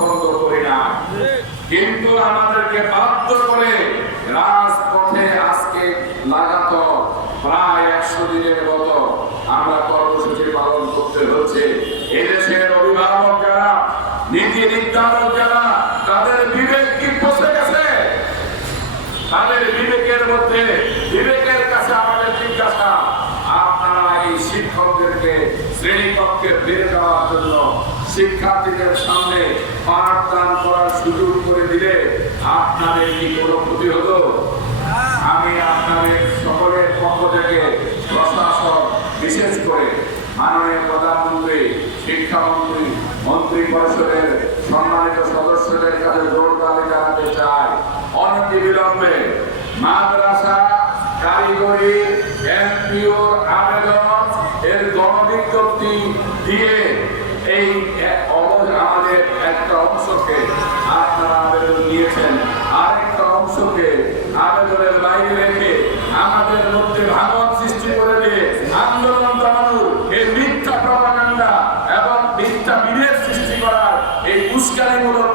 পছন্দ করি না, কিন্তু আমাদেরকে বাধ্য করে রাজপথে আজকে লাগাতার প্রায় 100 দিনের মতো আমরা কর্মসূচি পালন করতে হচ্ছে। এদেশের অভিভাবক যারা, নীতি নির্ধারক যারা, তাদের বিবেক কি পচে গেছে? তাদের বিবেকের মধ্যে, বিবেকের কাছে আমাদের জিজ্ঞাসা, আপনারা এই শিক্ষকদেরকে শ্রেণীকক্ষে বের দেওয়ার জন্য শিক্ষার্থীদের সামনে পাঠদান করার সুযোগ করে দিলে আপনাদের কি কোনো ক্ষতি হতো? আমি আপনাদের সকলের পক্ষ থেকে প্রশাসন, বিশেষ করে মাননীয় প্রধানমন্ত্রী, শিক্ষামন্ত্রী, মন্ত্রী পরিষদের সম্মানিত সদস্যদের কাছে জোর দাবি জানাতে চাই, অনতিবিলম্বে মাদ্রাসা কারিগরি এমপিওর আবেদন এর গণবিজ্ঞপ্তি দিয়ে এই আমাদের একটা অংশকে আপনারা আবেদন দিয়েছেন, আরেকটা অংশকে আবেদনের বাইরে রেখে আমাদের মধ্যে ভাঙন সৃষ্টি করে দিয়ে আন্দোলন চালানোর এই মিথ্যা প্রপাগান্ডা এবং মিথ্যা বিভেদ সৃষ্টি করার এই উস্কানিমূলক